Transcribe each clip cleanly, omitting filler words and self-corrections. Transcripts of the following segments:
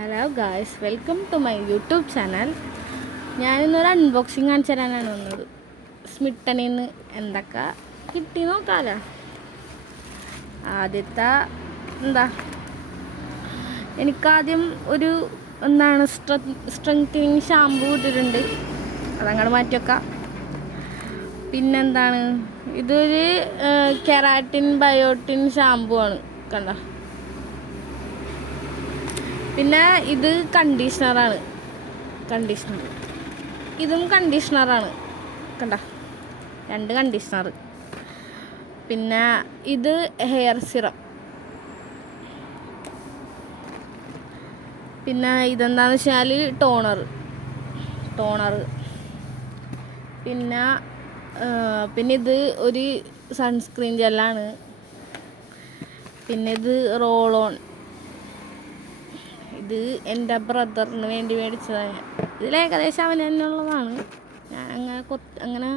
Hello guys, welcome to my YouTube channel. ഞാനിന്നൊരു unboxing കാണിച്ചു തരാനാണ് വന്നത്. സ്മിട്ടനിൽ നിന്ന് എന്തൊക്കെ കിട്ടി നോക്കാമല്ലോ. ആദ്യത്തെ എനിക്കാദ്യം ഒരു സ്ട്രെങ്തനിങ് ഷാമ്പു ഇട്ടിട്ടുണ്ട്, അതങ്ങോട്ട് മാറ്റി വെക്കാം. പിന്നെന്താണ്, ഇതൊരു കെരാറ്റിൻ ബയോട്ടിൻ ഷാമ്പു ആണ്, കണ്ട. പിന്നെ ഇത് കണ്ടീഷണർ, ഇതും കണ്ടീഷണറാണ്, കണ്ട, 2 കണ്ടീഷണർ. പിന്നെ ഇത് ഹെയർ സിറം. പിന്നെ ഇതെന്താണെന്ന് വെച്ചാൽ ടോണർ. പിന്നെ ഇത് ഒരു സൺസ്ക്രീൻ ജെല്ലാണ്. പിന്നെ ഇത് റോൾ ഓൺ. ഇത് എൻ്റെ ബ്രദറിന് വേണ്ടി മേടിച്ചതാണ്. ഇതിൽ ഏകദേശം അവന് തന്നെ ഉള്ളതാണ്. ഞാൻ അങ്ങനെ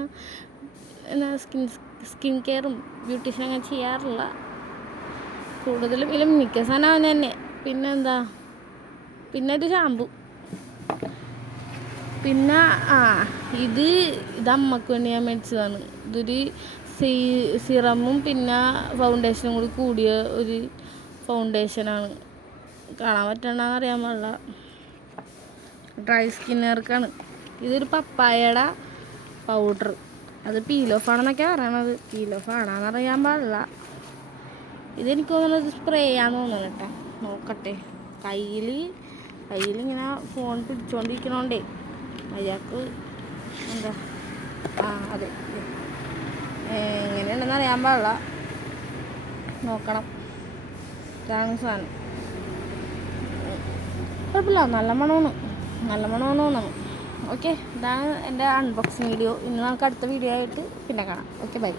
സ്കിൻ കെയറും ബ്യൂട്ടീഷ്യൻ അങ്ങനെ ചെയ്യാറില്ല. കൂടുതലും ഇതിൽ മിക്ക സാധനം അവൻ തന്നെ. പിന്നെ ഒരു ഷാമ്പു. പിന്നെ ഇത് അമ്മക്ക് വേണ്ടി ഞാൻ മേടിച്ചതാണ്. ഇതൊരു സിറമും പിന്നെ ഫൗണ്ടേഷനും കൂടി കൂടിയ ഒരു ഫൗണ്ടേഷനാണ്. കാണാൻ പറ്റണ്ടെന്ന് അറിയാൻ പാടില്ല, ഡ്രൈ സ്കിന്നുകാർക്കാണ്. ഇതൊരു പപ്പായയുടെ പൗഡർ. അത് പീൽ ഓഫ് ആണെന്നൊക്കെയാണ് പറയണത്. പീൽ ഓഫ് ആണെന്ന് അറിയാൻ പാടില്ല. ഇതെനിക്ക് തോന്നുന്നത് സ്പ്രേ ചെയ്യാന്ന് തോന്നുന്നു കേട്ടോ. നോക്കട്ടെ. കയ്യിൽ ഇങ്ങനെ ഫോൺ പിടിച്ചുകൊണ്ടിരിക്കണോണ്ടേ അയാൾക്ക് അതെ, എങ്ങനെയുണ്ടെന്ന് അറിയാൻ പാടില്ല, നോക്കണം. ഇതാണ് സാധനം. കുഴപ്പമില്ല, നല്ല മണമാണ് തോന്നണം. ഓക്കെ, ഇതാണ് എൻ്റെ അൺബോക്സിങ് വീഡിയോ. ഇനി നമുക്ക് അടുത്ത വീഡിയോ ആയിട്ട് പിന്നെ കാണാം. Okay, by.